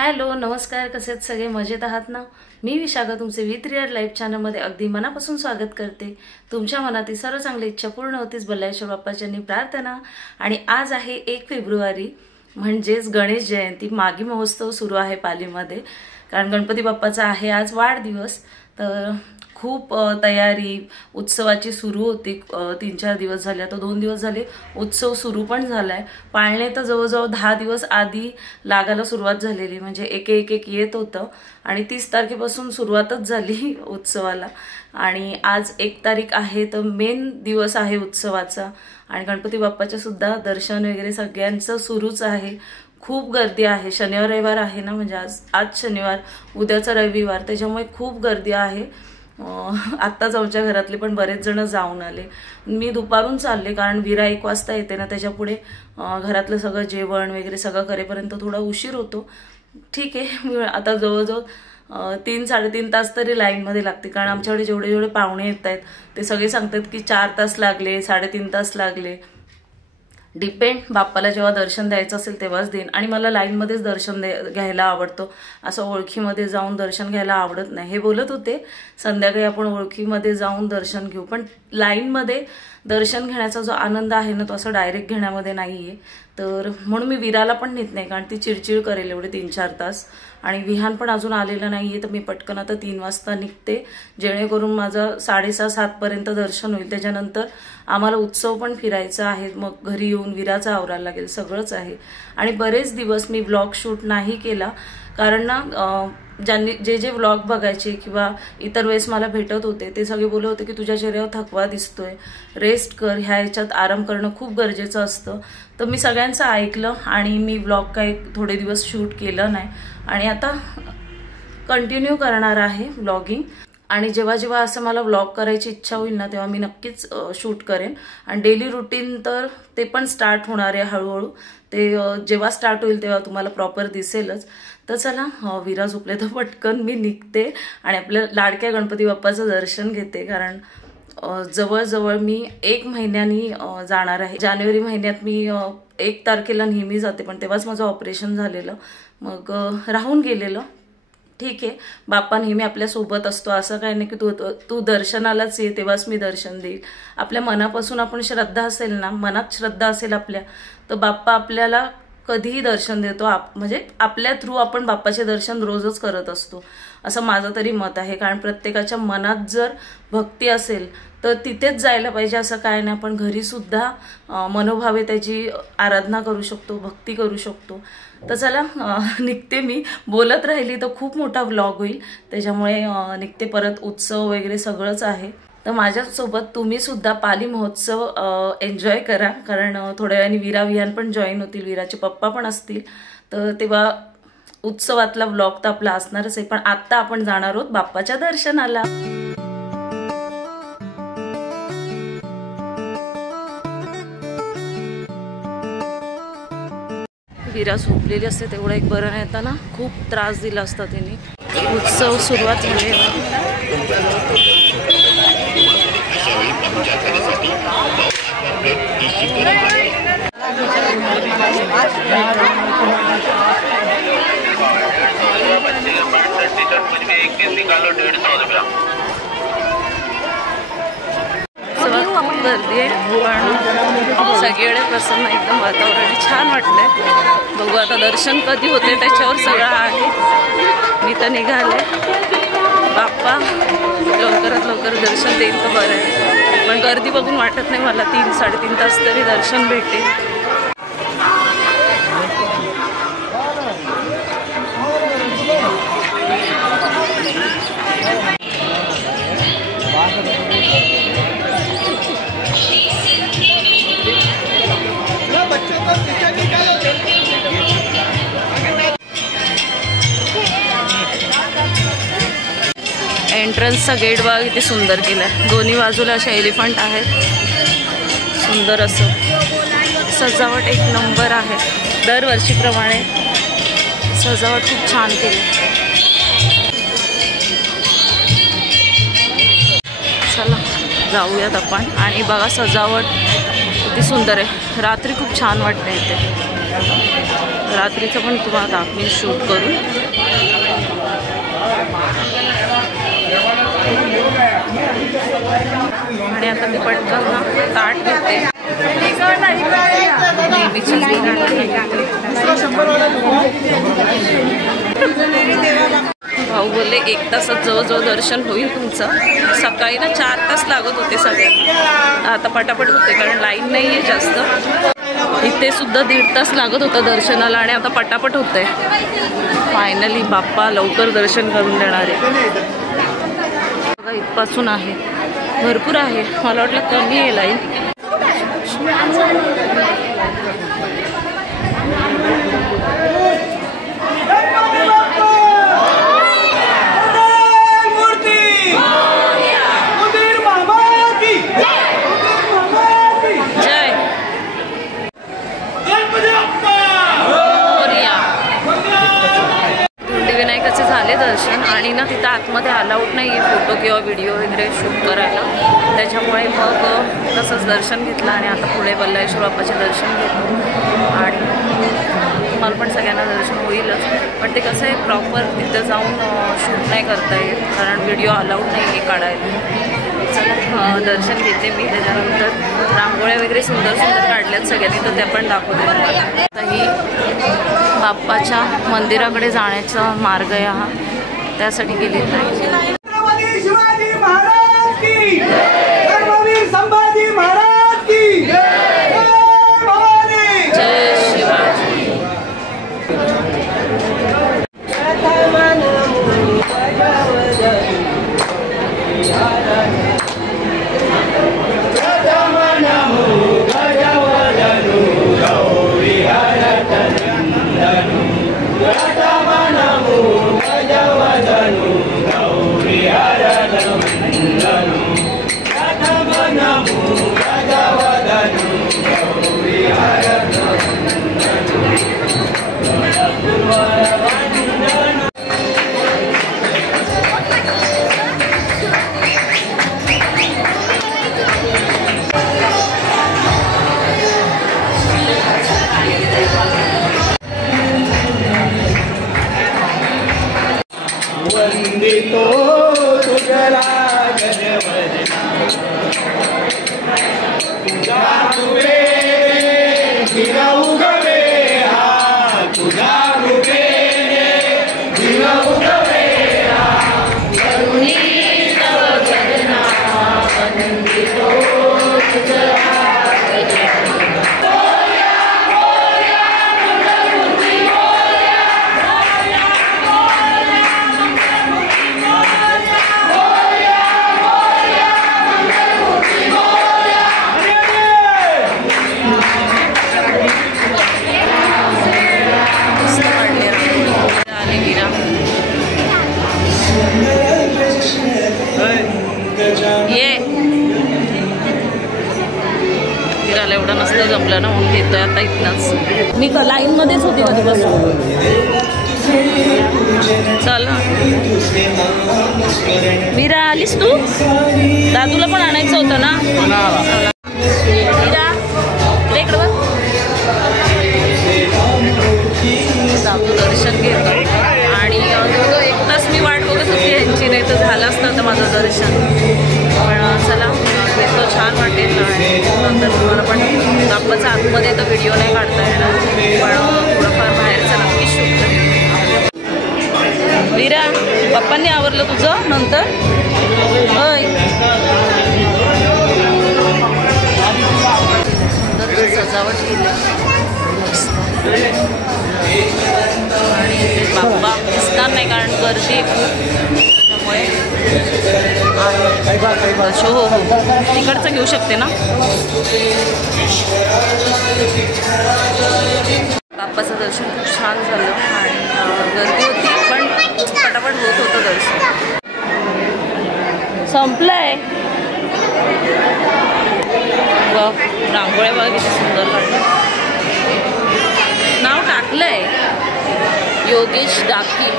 Hello नमस्कार, कसे आहेत सगळे? मजेत आहात ना? मी विशाखा तुमचे विथ रिअल लाईफ चॅनलमध्ये अगदी मनापासून स्वागत करते। तुमच्या मनातील सर्व चांगली इच्छा पूर्ण होतीच बल्लाळेश्वर बाप्पाच्यांनी प्रार्थना। आणि आज आहे 1 फेब्रुवारी म्हणजेच गणेश जयंती। मागी महोत्सव सुरू आहे पालीमध्ये, कारण गणपती बाप्पाचा आहे आज वाढदिवस। तर खूप तयारी उत्सवाची सुरू होती। 3-4 दिवस झाले, आता 2 दिवस झाले उत्सव सुरू पण झालाय। पाळणे तर जवळजवळ 10 दिवस आधी लागायला सुरुवात झालेली, म्हणजे एक येत होतं आणि 30 तारखेपासून सुरुवातच झाली उत्सवाला। आणि आज 1 तारीख आहे, तर मेन दिवस आहे उत्सवाचा। आणि गणपती बाप्पाचे सुद्धा दर्शन वगैरे सगळ्यांचं सुरूच आहे। खूप गर्दी आहे, शनिवार रविवार आहे ना, म्हणजे आज शनिवार उद्याचा रविवार, त्याच्यामुळे खूप गर्दी आहे। आत्ताच आमच्या घरातले पण बरेच जण जाऊन आले। मी दुपारून चालले, कारण विरा 1 वाजता येते ना, त्याच्यापुढे घरातलं सगळं जेवण वगैरे सगळं करेपर्यंत थोडा उशीर होतो। ठीक आहे, आता जवळजवळ 3-3.5 तास तरी लाईनमध्ये लागते, कारण आमच्याकडे जेवढे पाहुणे येत आहेत ते सगळे सांगतात की 4 तास लागले, 3.5 तास लागले। डिपेंड, बाप्पाला जेव्हा दर्शन द्यायचं असेल तेव्हाच देईन। आणि मला लाईनमध्येच दर्शन घ्यायला आवडतं, असं ओळखीमध्ये जाऊन दर्शन घ्यायला आवडत नाही। हे बोलत होते संध्याकाळी आपण ओळखीमध्ये जाऊन दर्शन घेऊ, पण लाईनमध्ये दर्शन घेण्याचा जो आनंद आहे ना, तो असं डायरेक्ट घेण्यामध्ये नाहीये। तर म्हणून मी विराला पण नेत नाही, कारण ती चिडचिड करेल एवढे 3-4 तास। आणि विहान पण अजून आलेलं नाहीये, तर मी पटकन आता 3 वाजता निघते, जेणेकरून माझं 6:30-7 पर्यंत दर्शन होईल। त्याच्यानंतर आम्हाला उत्सव पण फिरायचा आहे, मग घरी येऊन विराचा आवरायला लागेल, सगळंच आहे। आणि बरेच दिवस मी व्लॉग शूट नाही केला, कारण ना ज्यांनी जे व्लॉग बघायचे किंवा इतर वेळेस मला भेटत होते ते सगळे बोलत होते की तुझ्या चेहऱ्यावर थकवा दिसतोय, रेस्ट कर, ह्याच्यात आराम करणं खूप गरजेचं असतं। तर मी सगळ्यांचं ऐकलं आणि मी व्लॉग काही थोडे दिवस शूट केलं नाही, आणि आता कंटिन्यू करणार आहे व्लॉगिंग। आणि जेव्हा जेव्हा असं मला व्लॉग करायची इच्छा होईल ना, तेव्हा मी नक्कीच शूट करेन। आणि डेली रुटीन तर ते पण स्टार्ट होणार आहे हळूहळू, ते जेव्हा स्टार्ट होईल तेव्हा तुम्हाला प्रॉपर दिसेलच। तर चला, विरा झोपले तर पटकन मी निघते आणि आपल्या लाडक्या गणपती बाप्पाचं दर्शन घेते, कारण जवळजवळ मी 1 महिन्यानी जाणार आहे। जानेवारी महिन्यात मी 1 तारखेला नेहमी जाते, पण तेव्हाच माझं ऑपरेशन झालेलं, मग राहून गेलेलं। ठीक आहे, बाप्पा नेहमी आपल्या सोबत असतो, असं काही नाही की तू दर्शनालाच ये तेव्हाच मी दर्शन देईल। आपल्या मनापासून आपण श्रद्धा असेल ना, मनात श्रद्धा असेल आपल्या, तर बाप्पा आपल्याला कधीही दर्शन देतो। म्हणजे आपल्या थ्रू आपण बाप्पाचे दर्शन रोजच करत असतो, असं माझं तरी मत आहे। कारण प्रत्येकाच्या मनात जर भक्ती असेल तर तिथेच जायला पाहिजे, असं काय नाही। आपण घरी सुद्धा मनोभावे त्याची आराधना करू शकतो, भक्ती करू शकतो। तर चला, निघते मी। बोलत राहिली तर खूप मोठा व्लॉग होईल, त्याच्यामुळे निघते। परत उत्सव वगैरे सगळंच आहे, तर माझ्यासोबत तुम्ही सुद्धा पाली महोत्सव एन्जॉय करा, कारण थोड्या वेळाने विहान पण जॉईन होतील, विराचे पप्पा पण असतील, तर तेव्हा उत्सवातला व्लॉग तर आपला असणारच आहे। पण आता आपण जाणार आहोत बाप्पाच्या दर्शनाला। विरा झोपलेली असते, तेवढं एक बरं नाही, येताना खूप त्रास दिला असता तिने। उत्सव सुरुवात झाली। खूप गर्दी आहे, पण सगळीकडे प्रसन्न, एकदम वातावरण छान वाटलंय। बघू आता दर्शन कधी होते त्याच्यावर सगळं आहे। मी तर निघाले, बाप्पा लवकरात लवकर दर्शन देईल तर बरं आहे, पण गर्दी बघून वाटत नाही मला 3-3.5 तास तरी दर्शन भेटेल। एंट्रन्सचा गेट बघा किती सुंदर केलाय, दोन्ही बाजूला असे एलिफंट आहेत, सुंदर असं सजावट एक नंबर आहे। दरवर्षीप्रमाणे सजावट खूप छान केली। चला जाऊयात आपण, आणि बघा सजावट किती सुंदर आहे, रात्री खूप छान वाटते इथे। रात्रीचं पण तुम्हाला दाखवीन शूट करून. आणि आता मी पटकन ना ताट घेते. भाऊ बोलले 1 तासात जवळजवळ दर्शन होईल तुमचं. सकाळी ना 4 तास लागत होते सगळ्यांना, आता पटापट होते कारण लाईन नाही आहे जास्त. इथे सुद्धा 1.5 तास लागत होता दर्शनाला आणि आता पटापट होतंय. फायनली बाप्पा लवकर दर्शन करून देणार आहे. बघा इथपासून आहे, भरपूर आहे. मला वाटलं कमी आहे लाईन. झाले दर्शन आणि ना तिथं आतमध्ये अलाउड नाही आहे फोटो किंवा व्हिडिओ वगैरे शूट करायला. त्याच्यामुळे मग तसंच दर्शन घेतलं आणि आता पुढे बल्लाळेश्वर बाप्पाचे दर्शन घेतलं. आणि मला पण सगळ्यांना दर्शन होईलच, पण ते कसं आहे प्रॉपर तिथं जाऊन शूट नाही करता येत कारण व्हिडिओ अलाउड नाही आहे काढायला. चला दर्शन घेते मी. त्याच्यानंतर रांगोळ्या वगैरे सुंदर सुंदर काढल्यात सगळ्यांनी, तर त्या पण दाखवते. आता ही बाप्पाच्या मंदिराकडे जाण्याचा मार्ग आहे हा, त्यासाठी गेलेला आहे. शिवाजी महाराज की धर्मवीर संभाजी महाराज की जय शिवाजी. वंदितो तुझला गजवदना तुझा रुपे गिरवगवे हा तुझा रुपे गिरवगवे हा करुणी तव गजना वंदितो तुझला फिरायला एवढं नसतं जमलं ना म्हणून घेतोय आता इथनंच. मी लाईन मध्येच होती कधीपासून. चल मीरा आलीस तू? दादूला पण आणायचं होतं ना. मीरा इकडं बघ. दादू दर्शन घेतो आणि 1 तास मी वाट बघत होती यांची, नाही तर झालं असतं तर माझं दर्शन. पण चला घेतो, छान वाटेल. आणि नंतर तुम्हाला पण बाप्पाचा आतमध्ये तर व्हिडिओ नाही काढता येणार, पण थोडंफार बाहेरचं नक्की शूट करेल. वीरा बाप्पांनी आवरलं तुझं नंतर? होय. सुंदर सजावट केली आणि बाप्पा दिसणार नाही कारण गर्दी खूप, त्यामुळे हो हो तिकडचं घेऊ शकते ना. बाप्पाचं दर्शन खूप छान झालं आणि गर्दी होती पण पटापट होत होतं दर्शन. संपलंय. रांगोळ्या बघा किती सुंदर काढल्या. नाव टाकलंय योगेश डाकी.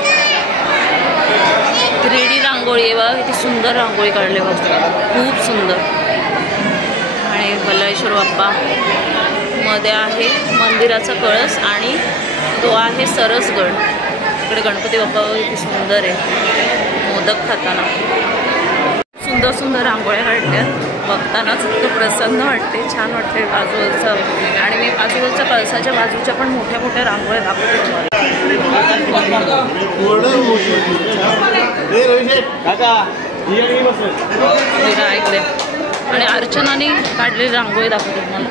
3D रांगोळी आहे बघा, किती सुंदर रांगोळी काढले बघा, खूप सुंदर. आणि बल्लाळेश्वर बाप्पा मध्ये आहे मंदिराचा कळस आणि तो आहे सरसगड. इकडे गणपती बाप्पा किती सुंदर आहे, मोदक खाताना. सुंदर सुंदर रांगोळ्या काढल्यात, बघतानाच इतकं प्रसन्न वाटते, छान वाटते बाजूवरचं. आणि मी बाजूवरच्या कळसाच्या बाजूच्या पण मोठ्या मोठ्या रांगोळ्या दाखवते तुम्हाला. इकडे आणि अर्चनाने काढलेली रांगोळी दाखवते तुम्हाला.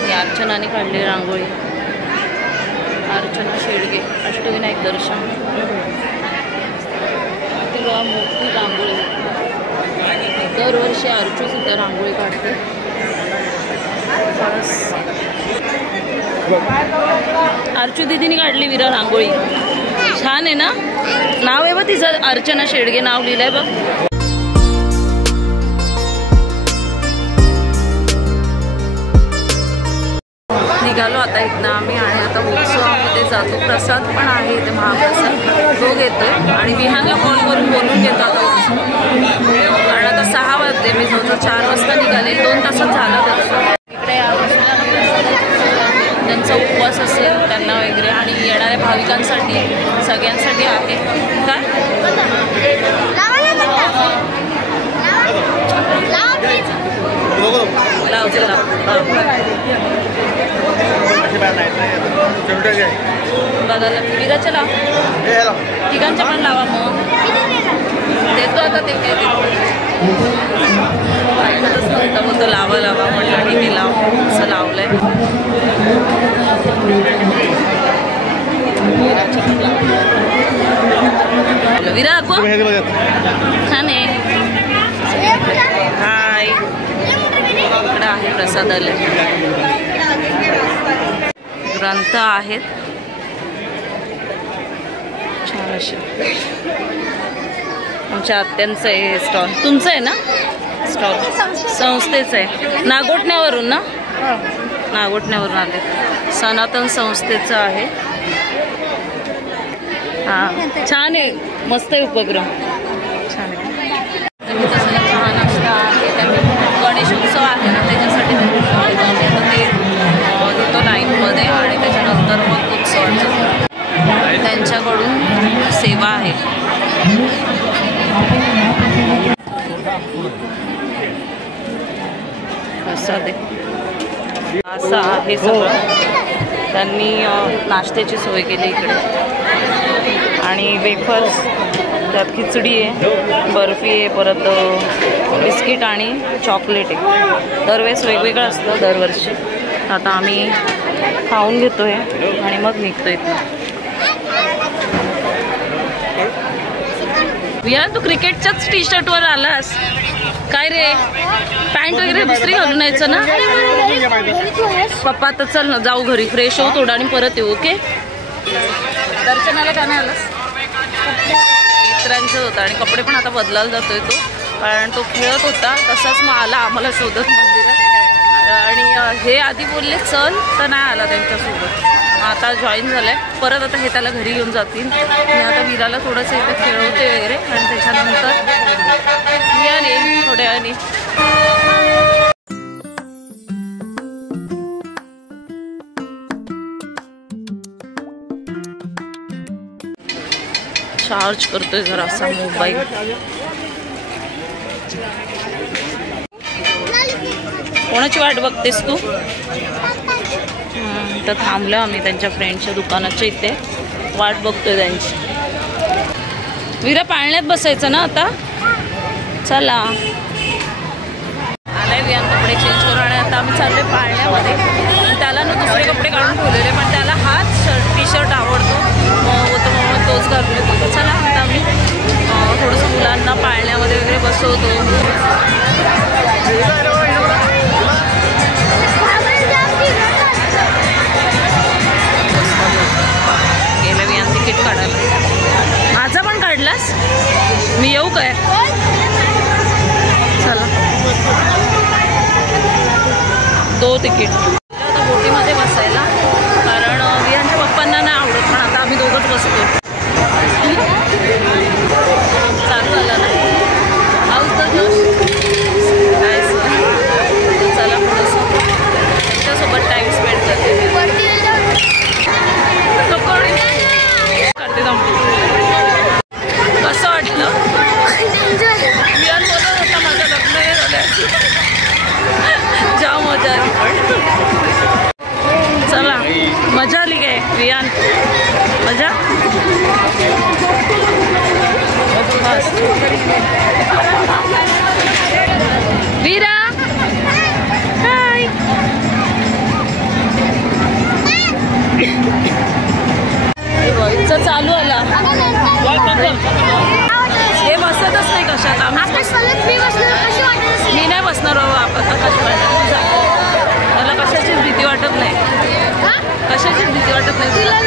ही अर्चनाने काढलेली रांगोळी. अर्चना शेडगे, अष्टविनायक दर्शन. तेव्हा मोठी रांगोळी. दरवर्षी अर्चू सुद्धा रांगोळी काढते. अर्चू दीदीने काढली विरा रांगोळी, छान आहे ना. नाव आहे बघ तिचं, अर्चना शेडगे नाव लिहिलंय बघ. निघालो आता इथनं आम्ही आणि आता उत्सवामध्ये जातो. प्रसाद पण आहे इथे, महाप्रसाद तो घेतोय आणि विहानला कॉल करून बोलून घेतो आता उत्सव. कारण आता 6 वाजले, मी जवळजवळ 4 वाजता निघाले, 2 तासात झालं दर्शन. इकडे ज्यांचा उपवास असेल त्यांना वगैरे आणि येणाऱ्या भाविकांसाठी सगळ्यांसाठी आहे. काय बघायला विराच्या लाव, तिघांच्या पण लावा. मग देतो आता ते काय ऐकतच नव्हतं, मग तो लावा लावा म्हटलं ठीक आहे लाव, असं लावलंय. विरा दाखव, छान आहे. हाय, इकडं आहे प्रसादालय, ग्रंथ आहेत छान असे. आमच्या आत्यांचं आहे स्टॉल. तुमचं आहे ना स्टॉल? संस्थेचं आहे, नागोठण्यावरून ना? नागोठण्यावरून आले. सनातन संस्थेचं आहे. हां, छान आहे, मस्त आहे उपक्रम, छान आहे. चहा नाश्ता आहे, गणेश उत्सव आहे ना त्याच्यासाठी ते घेतो लाईनमध्ये आणि त्याच्यानंतर मग उत्सवाचं त्यांच्याकडून सेवा आहे. असं आहे सगळं. त्यांनी नाश्त्याची सोय केली इकडे आणि वेफर्स, त्यात खिचडी आहे, बर्फी आहे, परत बिस्किट आणि चॉकलेट आहे. दरवेळेस वेगवेगळं असतं दरवर्षी. आता आम्ही खाऊन घेतो आहे आणि मग निघतो इथं. विहान, तू क्रिकेटच्याच टी शर्टवर आलास काय रे? पॅन्ट वगैरे दुसरी घालून यायचं ना. पप्पा आता चल ना जाऊ घरी, फ्रेश होऊ थोडा आणि परत येऊ. ओके. दर्शनाला का नाही आलास? मित्रांचं होतं आणि कपडे पण आता बदलायला जातोय तो, कारण तो खेळत होता तसाच मग आला आम्हाला शोधत मंदिरात. आणि हे आधी बोलले चल, तर नाही आला त्यांच्यासोबत. आता जॉईन झालाय परत. आता हे त्याला घरी घेऊन जातील. मी आता विराला थोडंसं इथे खेळवते वगैरे आणि त्याच्यानंतर मी आले थोड्या वेळाने. चार्ज करतोय जरासा मोबाईल. कोणाची वाट बघतेस तू? तर थांबलो आम्ही त्यांच्या फ्रेंडच्या दुकानाच्या इथे, वाट बघतोय त्यांची. विरा पाळण्यात बसायचं ना आता. चला आलाय विहान कपडे चेंज करून आणि आता आम्ही चाललोय पाळण्यामध्ये. त्याला ना दुसरे कपडे काढून ठेवलेले, पण त्याला हाच टी शर्ट आवडतो, मग तोच घालून येतो. चला आता आम्ही थोडंसं मुलांना पाळण्यामध्ये वगैरे बसवतो. गेलं विहान तिकीट काढायला. माझा पण काढलास? मी येऊ काय? चला 2 तिकीट. आता बोटीमध्ये बसायला, कारण विहानच्या पप्पांना नाही आवडत, पण आता आम्ही दोघंच बसतो. चालू झालं ना. वीरा हाय. चालू आला हे बसतच नाही कशात. मी नाही बसणार आता मला कशाचीच भीती वाटत नाही. कशाचीच भीती वाटत नाही तुला.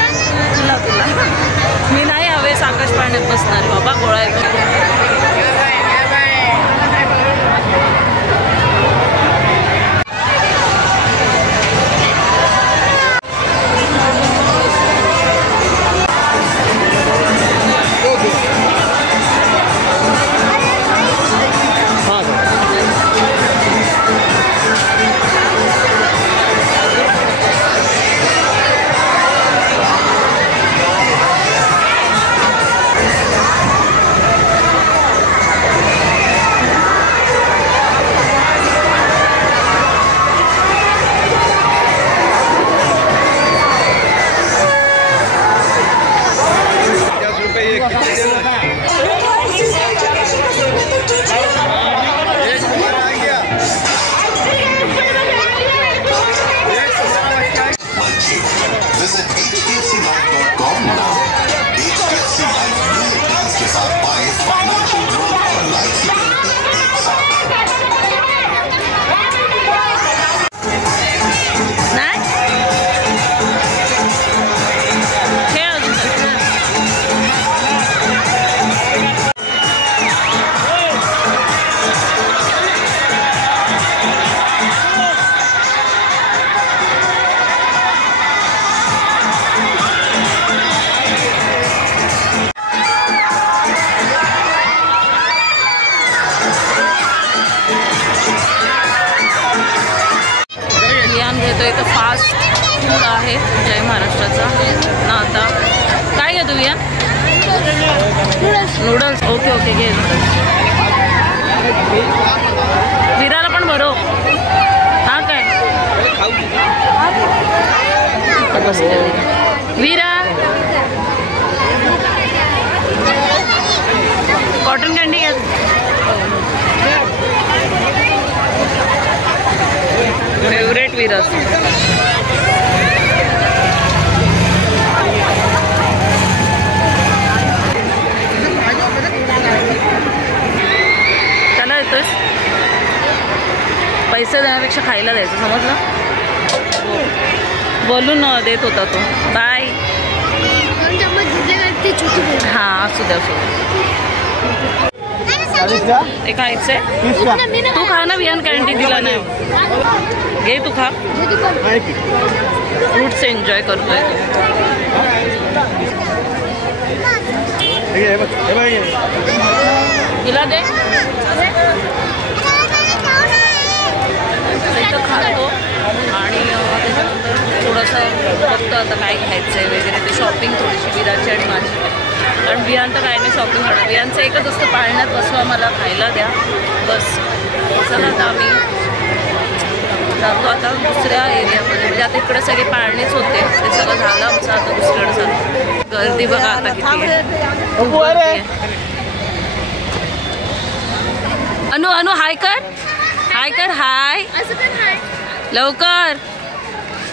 मी नाही हवेस आकाश पाळण्यात बसणार बाबा. गोळा येतो. Visit hdfclife.com now. HDFC Life UAPs के साथ पाए फाइनेंशियल ग्रोथ और लाइफ सिक्योरिटी एक साथ. घेतो इथं फास्ट फूड आहे जय महाराष्ट्राचा ना. आता काय घेतो या नूडल्स. ओके ओके घे. विराला पण भरव. हा काय बसते विरा. कॉटन कॅन्डी घ्या. फेवरेट विराज. त्याला येतोय पैसे देण्यापेक्षा खायला द्यायचं समजलं. बोलून देत होता तो. बाय. हां असू द्या असू द्या. ते खायचंय तू खा ना. विहान कॅन्टीन दिला नाही घे तू खा. फ्रूट्स एन्जॉय करतोय तिला दे. खातो आणि त्याच्यानंतर थोडंसं बघतो आता काय घ्यायचंय वगैरे. ते शॉपिंग थोडीशी विराची आणि माझी. कारण विहान तर काय नाही शॉपिंग करणार. विहानचं एकच असतं पाळण्यात बसवा मला खायला द्या बस. चला आता आम्ही जातो आता दुसऱ्या एरियामध्ये. म्हणजे आता इकडे सगळे पाळणेच होते ते सगळं झालं आमचं. आता दुसरीकडे चालू. गर्दी बघा आता किती आहे. अनु अनु हाय कर. हाय कर. हाय लवकर.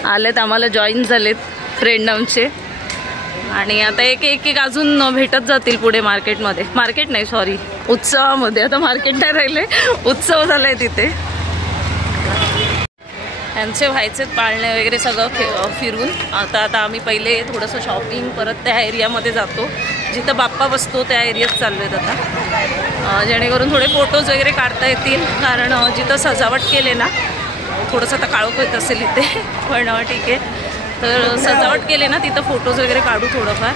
आलेत आम्हाला जॉईन झालेत फ्रेंड आमचे. आणि आता एक एक एक अजून भेटत जातील पुढे मार्केटमध्ये. मार्केट नाही सॉरी उत्सवामध्ये. आता मार्केट नाही राहिले उत्सव झालाय तिथे. त्यांचे व्हायचे पाळणे वगैरे सगळं फिरून आता आम्ही पहिले थोडंसं शॉपिंग परत त्या एरियामध्ये जातो जिथं बाप्पा बसतो. त्या एरियात चाललो आहेत आता जेणेकरून थोडे फोटोज वगैरे काढता येतील. कारण जिथं सजावट केले ना थोडंसं आता काळोख होत असेल इथे पण ठीक आहे. तर सजावट केले ना तिथं फोटोज वगैरे काढू थोडंफार.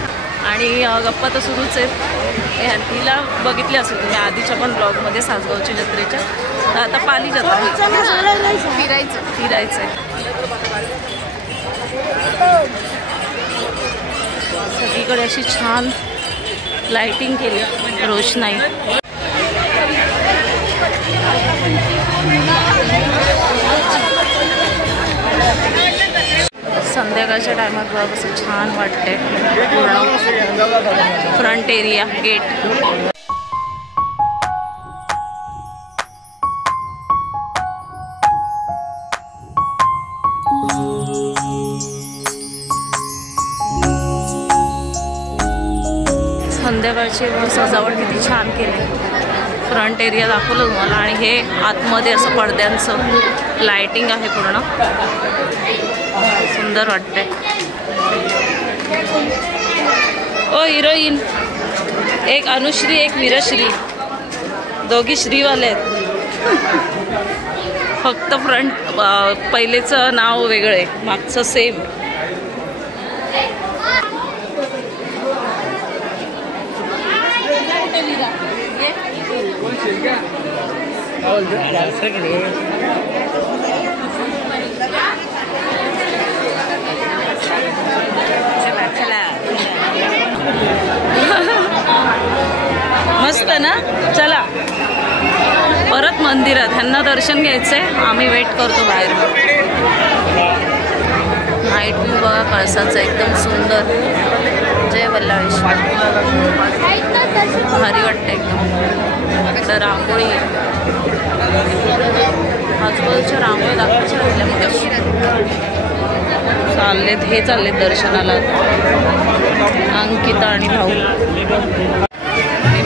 आणि गप्पा तर सुरूच आहेत. तिला बघितली असेल तुम्ही आधीच्या पण ब्लॉगमध्ये सासगावच्या जत्रेच्या. तर आता पाली जत्रा फिरायचं आहे. सगळीकडे अशी छान लाइटिंग केली रोषणाई. संध्याकाळच्या टायमात बघा कसं छान वाटतंय. पूर्ण फ्रंट एरिया गेट. संध्याकाळची सजावट किती छान केली. फ्रंट एरिया दाखवलं तुम्हाला आणि हे आतमध्ये असं पडद्यांचं लाइटिंग आहे पूर्ण. सुंदर वाटते. ओ हिरोईन एक अनुश्री एक वीरश्री, दोघी श्रीवाले आहेत. फक्त फ्रंट पहिलेचं नाव वेगळं आहे, मागचं सेम. मस्त ना. चला परत मंदिरात, ह्यांना दर्शन घ्यायचंय. आम्ही वेट करतो बाहेर. नाईट व्ह्यू बघा कळसाचा, एकदम सुंदर. जय वल्लाळेश्वर. भारी वाटतं एकदम. इकडं रांगोळी, आजूबाजूच्या रांगोळी दाखवायच्या राहिल्या मग चाललेत. हे चाललेत दर्शनाला. अंकिता आणि भाऊ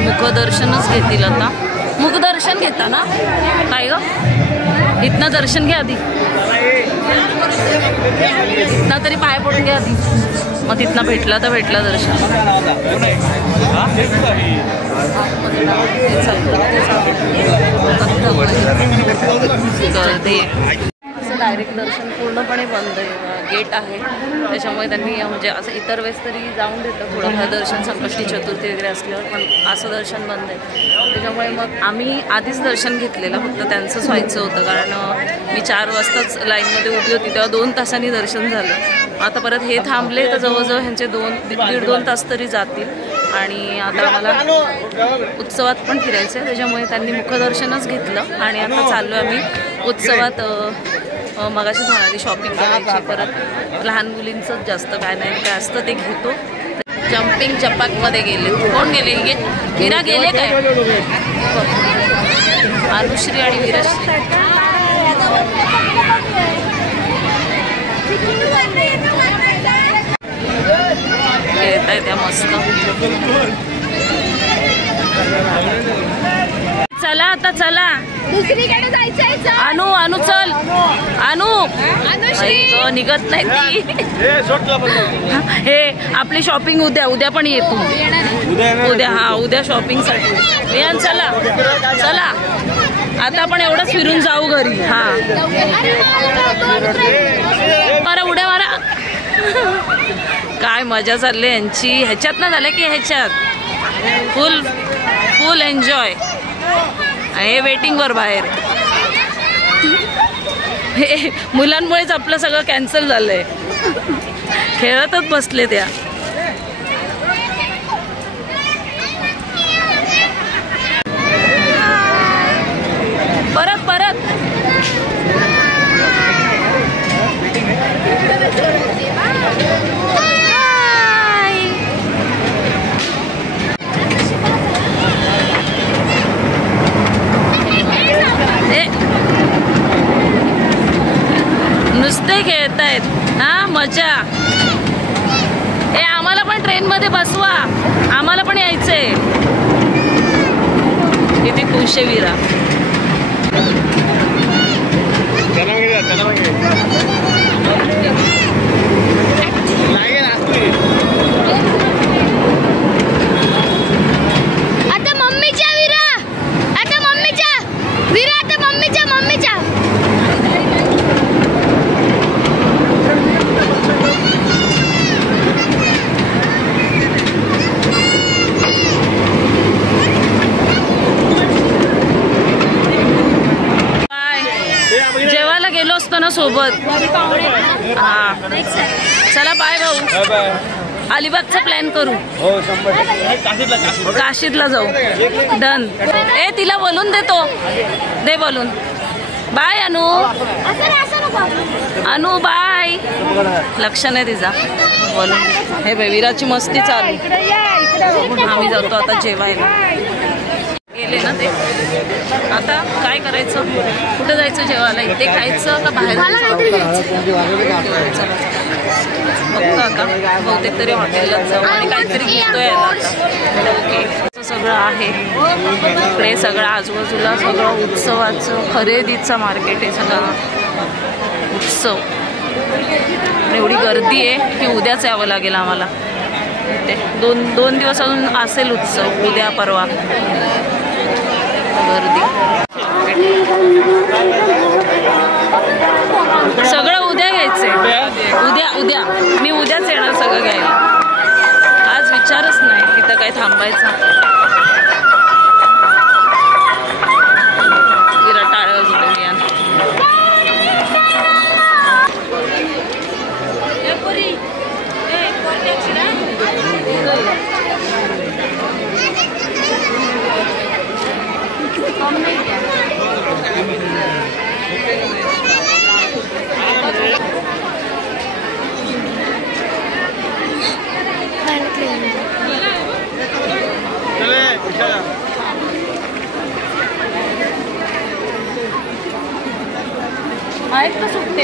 मुखदर्शनच घेतील आता. मुखदर्शन घेता ना काय ग? इथनं दर्शन घ्या आधी. इथनं तरी पाय पडून घ्या आधी, मग तिथनं भेटला तर भेटला दर्शन. गर्दी. असं डायरेक्ट दर्शन पूर्णपणे बंद आहे. गेट आहे त्याच्यामुळे त्यांनी म्हणजे असं इतर वेळेस तरी जाऊन देतं थोडंफार दर्शन, संकष्टी चतुर्थी वगैरे असल्यावर. पण असं दर्शन बंद आहे. त्याच्यामुळे मग आम्ही आधीच दर्शन घेतलेलं, फक्त त्यांचंच व्हायचं होतं. कारण मी 4 वाजताच लाईनमध्ये उभी होती, तेव्हा 2 तासांनी दर्शन झालं. आता परत हे थांबले तर जवळजवळ ह्यांचे 1.5-2 तास तरी जातील. आणि आता मला उत्सवात पण फिरायचं आहे, त्याच्यामुळे त्यांनी मुखदर्शनच घेतलं. आणि आता चाललो आम्ही उत्सवात. मगाशी म्हणाली शॉपिंग करायची. परत लहान मुलींचं जास्त काय नाही काय असतं ते घेतो. जम्पिंग जपाकमध्ये गेले. कोण गेले? वीरा गेले काय? अनुश्री आणि वीरश्री. येत आहे त्या मस्त. चला आता चला दुसरीकडे जायचंय. अनु चल. निघत नाही ती. हे आपली शॉपिंग उद्या पण येतो. उद्या हा उद्या शॉपिंग साठी. विहान चला चला आता आपण एवढंच फिरून जाऊ घरी. हा मारा उड्या मारा. काय मजा चालली यांची. ह्याच्यात ना झालं की ह्याच्यात फुल एन्जॉय. हे वेटिंगवर बाहेर. हे मुलांमुळेच आपलं सगळं कॅन्सल झालंय. खेळतच बसले त्या. परत नुसते खेळत आहेत. हा मजा. हे आम्हाला पण ट्रेन मध्ये बसवा, आम्हाला पण यायचंय. किती खुश आहे वीरा. आता मम्मीच्या वीरा, आता मम्मीच्या वीरा, आता मम्मीच्या. जेवायला गेलो असतो ना सोबत. हा चला बाय भाऊ. अलिबागचा प्लॅन करू. काशीदला जाऊ. डन. ए तिला बोलून देतो. दे बोलून. बाय अनु बाय. लक्ष नाही तिचा बोलून. हे विराची मस्ती चालू. आम्ही जातो आता जेवायला. गेले ना ते. आता काय करायचं, कुठं जायचं जेवायला? इथे खायचं का बाहेर जायचं? बघतो आता बहुतेक तरी हॉटेललाच जाऊ आणि काहीतरी घेतो यायला आता. ओके, सगळं आहे इकडे, सगळं आजूबाजूला सगळं उत्सवाचं खरेदीचं मार्केट आहे, सगळं उत्सव. एवढी गर्दी आहे की उद्याच यावं लागेल आम्हाला. ते दोन दिवस अजून असेल उत्सव, उद्या परवा गर्दी. सगळं उद्या घ्यायचंय, उद्या मी उद्याच येणार सगळं घ्यायला. आज विचारच नाही तिथं काय थांबायचा. तिला टाळ्या वाजवल्या यान. आहेत का सुट्टे?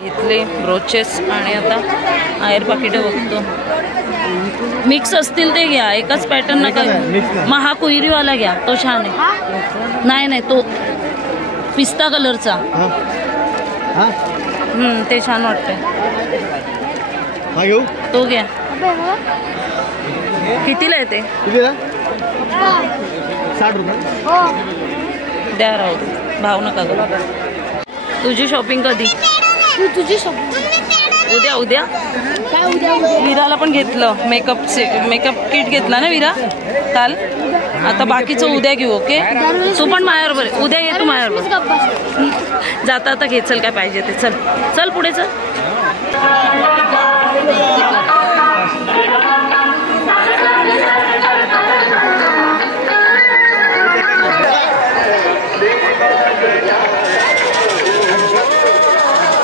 घेतले ब्रोचेस आणि आता आयर पाकिट बघतो. मिक्स असतील ते घ्या, एकच पॅटर्न नका. मग हा कोयरीवाला घ्या, तो छान आहे. नाही तो पिस्ता कलरचा, ते छान वाटतंय. तो घ्या. कितीला येते? 60 रुपये द्या. राहू भाव नका करू. तुझी शॉपिंग कधी? तुझी शॉपिंग उद्या. काय उद्या? विराला पण घेतलं, मेकअप किट घेतला ना विरा काल. आता बाकीचं उद्या घेऊ. ओके, तू पण माझ्याबरोबर उद्या ये. तू माझ्याबरोबर जाता आता घे. चल काय पाहिजे ते. चल पुढे चल.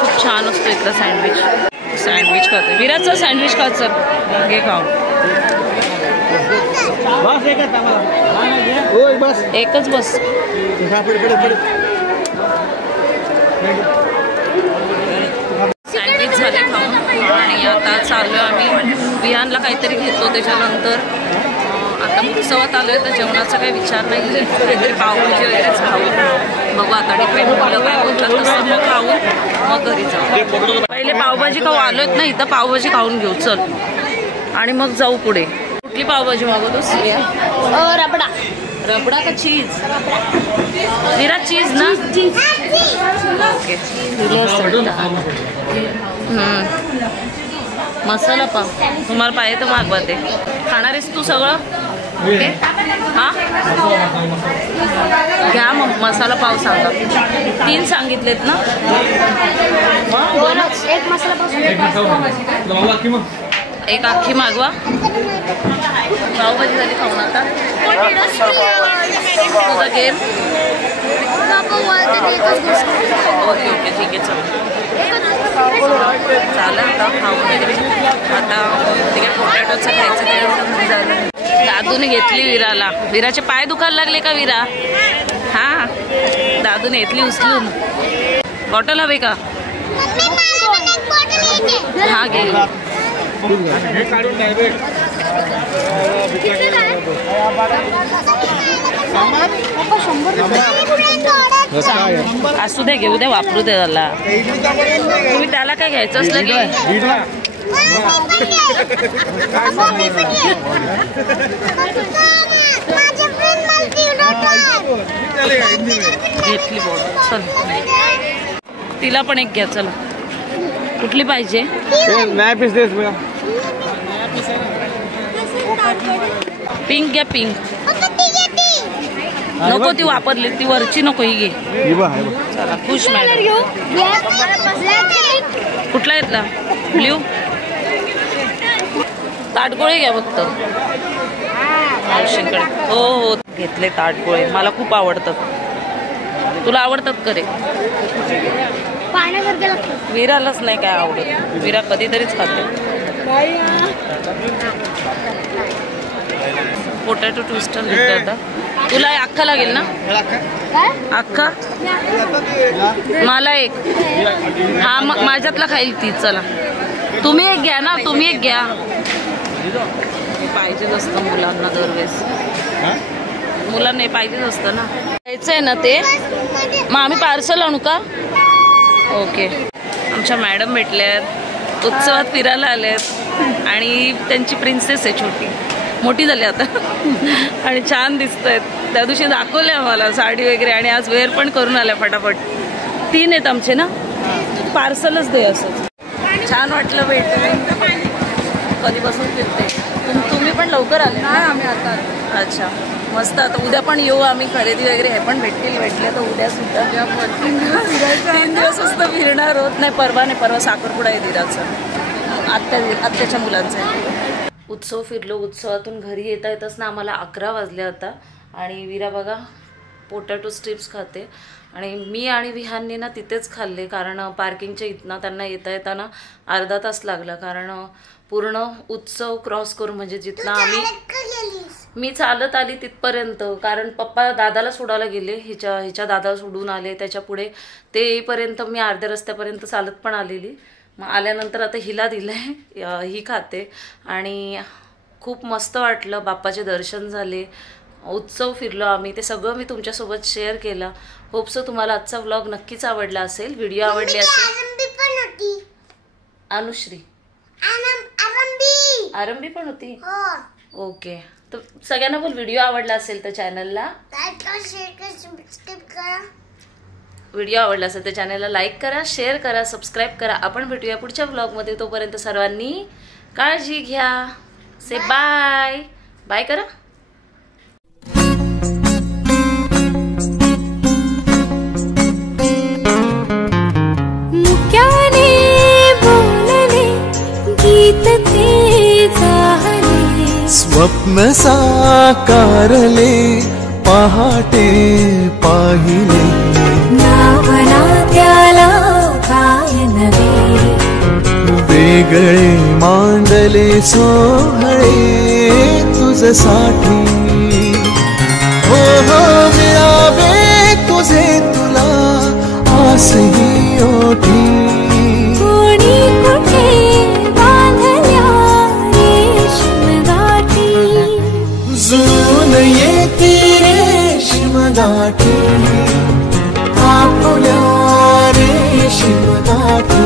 खूप छान असतो इथलं सँडविच खातो. विराचं सँडविच खात. चल घे खाऊन. एकच बस. सँडविच झाले खाऊन आणि आता चाललो आम्ही विहानला काहीतरी घेतो. त्याच्यानंतर आता उत्सवात आलो आहे तर जेवणाचा काही विचार नाही, काहीतरी पावभाजी वगैरेच खाऊ. बघू आता डिपेंड मुलं काय बोलतात तसं मग खाऊ, मग घरी जाऊ. पहिले पावभाजी खाऊ आलोत ना इथं, पावभाजी खाऊन घेऊ. चल आणि मग जाऊ पुढे. कुठली पावभाजी मागवतोस? रबडा का चीज? विरा चीज ना. ओके, मसाला पाव तुम्हाला पाहिजे तर मागवा. ते खाणार आहेस तू सगळं? ओके, हां घ्या मग. मसाला पाव सांगा. 3 सांगितलेत ना? एक मसाला पाव, एक अख्खी मागवा. पावभाजी झाली खाऊन. आता तुझा गेम. ओके ठीक आहे. चालेल आता खाऊन वगैरे. आता ते काय पोटॅटोचं खायचं ते झालं. दादूने घेतली विराला. विराचे पाय दुखायला लागले का विरा? हां, दादूने घेतली उचलून. बॉटल हवे का? हा घे. असू दे, घेऊ दे, वापरू दे त्याला. तुम्ही त्याला काय घ्यायचं असलं की घेतली बॉटल. चल तिला पण एक घ्या. चला कुठली पाहिजे? पिंक घ्या. पिंक नको, ती वापरली ती वरची नको, ही घे. चला खुश मॅडम. कुठला घेतला? ब्ल्यू. ताटगोळे घ्या फक्त मावशींकडे. हो घेतले ताटगोळे, मला खूप आवडतात. तुला आवडतात करे? पाण्यासारखं लागतं. विरालाच नाही काय आवडत, विरा कधीतरीच खाते. पोटॅटो ट्विस्टर घेते आता. तुला अख्खा लागेल ना? अख्खा मला एक. हा माझ्यातला खाईल ती. चला तुम्ही एक घ्या ना, तुम्ही एक घ्या. पाहिजेच असतं मुलांना दरवेळेस, मुलांना पाहिजेच असतं ना. खायचं आहे ना ते. मग आम्ही पार्सल आणू का? ओके. आमच्या मॅडम भेटल्यात, उत्सवात फिरायला आल्यात आणि त्यांची प्रिन्सेस आहे छोटी, मोठी झाली आता आणि छान दिसत आहेत. त्या दिवशी दाखवले आम्हाला साडी वगैरे आणि आज वेअर पण करून आल्या फटाफट. 3 आहेत आमचे ना. पार्सलच दे असं. छान वाटलं भेटून. कधीपासून फिरते. तुम्ही पण लवकर आले ना? आम्ही आता. अच्छा मस्त. आता उद्या पण येऊ आम्ही. खरेदी वगैरे हे पण भेटले तर उद्या सुद्धा 3 दिवस असतं फिरणार होत नाही. परवा साखरपुडा आहे दिराचा, आत्याच्या मुलांचा आहे. उत्सव फिरलो. उत्सवातून घरी येताच ना आम्हाला 11 वाजले आता. आणि विरा बघा पोटॅटो स्ट्रिप्स खाते आणि मी आणि विहानने ना तिथेच खाल्ले, कारण पार्किंगच्या इथनं त्यांना येताना अर्धा तास लागला. कारण पूर्ण उत्सव क्रॉस करून, म्हणजे जिथनं मी चालत आली तिथपर्यंत, कारण पप्पा दादाला सोडायला गेले, हिच्या दादाला सोडून आले. त्याच्या पुढे ते येईपर्यंत मी अर्ध्या रस्त्यापर्यंत चालत पण आलेली. मग आल्यानंतर आता हिला दिलंय, ही खाते. आणि खूप मस्त वाटलं. बाप्पाचे दर्शन झाले, उत्सव फिरलो आम्ही. ते सगळं मी तुमच्यासोबत शेअर केलं. होप सो तुम्हाला आजचा व्लॉग नक्कीच आवडला असेल. व्हिडिओ आवडली असेल. अनुश्री आरंभी पण होती. ओके. तर सगळ्यांना बोल व्हिडिओ आवडला असेल तर चॅनलला व्हिडिओ आवडला असेल तर चॅनलला लाईक करा, शेअर करा, सबस्क्राईब करा. आपण भेटूया पुढच्या व्लॉगमध्ये. तोपर्यंत सर्वांनी काळजी घ्या. से बाय बाय करा. स्वप्न साकारले पहाटे पाहिले, नावना त्याला काय नवे, वेगळे मांडले सोहळे तुझसाठी. हो हो मिळावे तुझे तुला आसही ओठी, कोणी कुठे बांधल्या रेशीम गाठी, जुळून येती रेशीम गाठी, आपुल्या रेशीम गाठी.